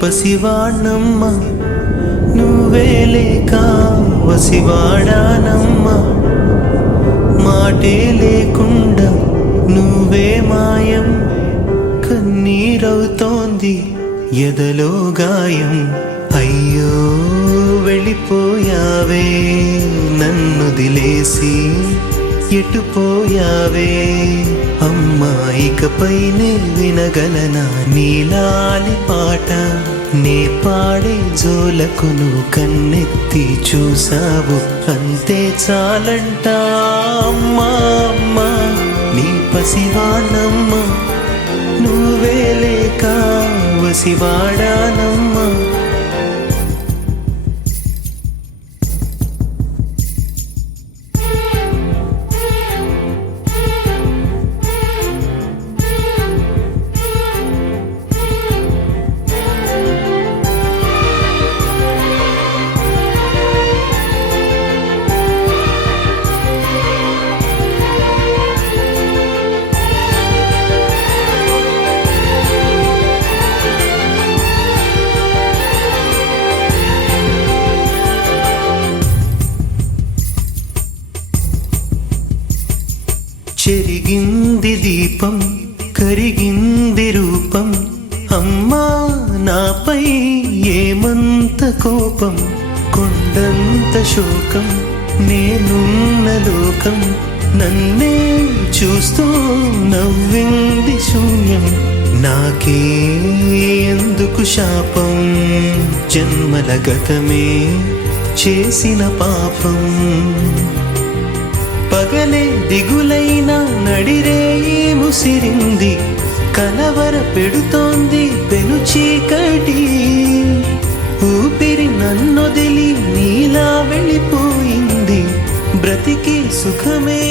పసివాణ్ణమ్మా నువ్వే లేక వసివాడానమ్మా మాటే లేకుండా నువ్వే మాయం కన్నీరవుతోంది ఎదలో గాయం అయ్యో వెళ్ళిపోయావే నన్ను దిలేసి ఎటుపోయావే అమ్మా ఇకపైనే వినగలనా నీలాలి పాట నే పాడే జోలకు నువ్వు కన్నెత్తి చూసావు అంతే చాలంట అమ్మా అమ్మా నీ పసివాణమ్మా నువ్వే లేక వసివాడానమ్మా చెరిగింది దీపం కరిగింది రూపం అమ్మా నాపై ఏమంత కోపం కొండంత శోకం నేనున్న లోకం నన్నే చూస్తూ నవ్వింది శూన్యం నాకే ఎందుకు శాపం జన్మల గతమే చేసిన పాపం పగలే దిగులైన నడిరేయి ముసిరింది కలవర పెడుతోంది పెను చీకటి ఊపిరి నన్నొదిలి నీలా వెళ్ళిపోయింది బ్రతికి సుఖమే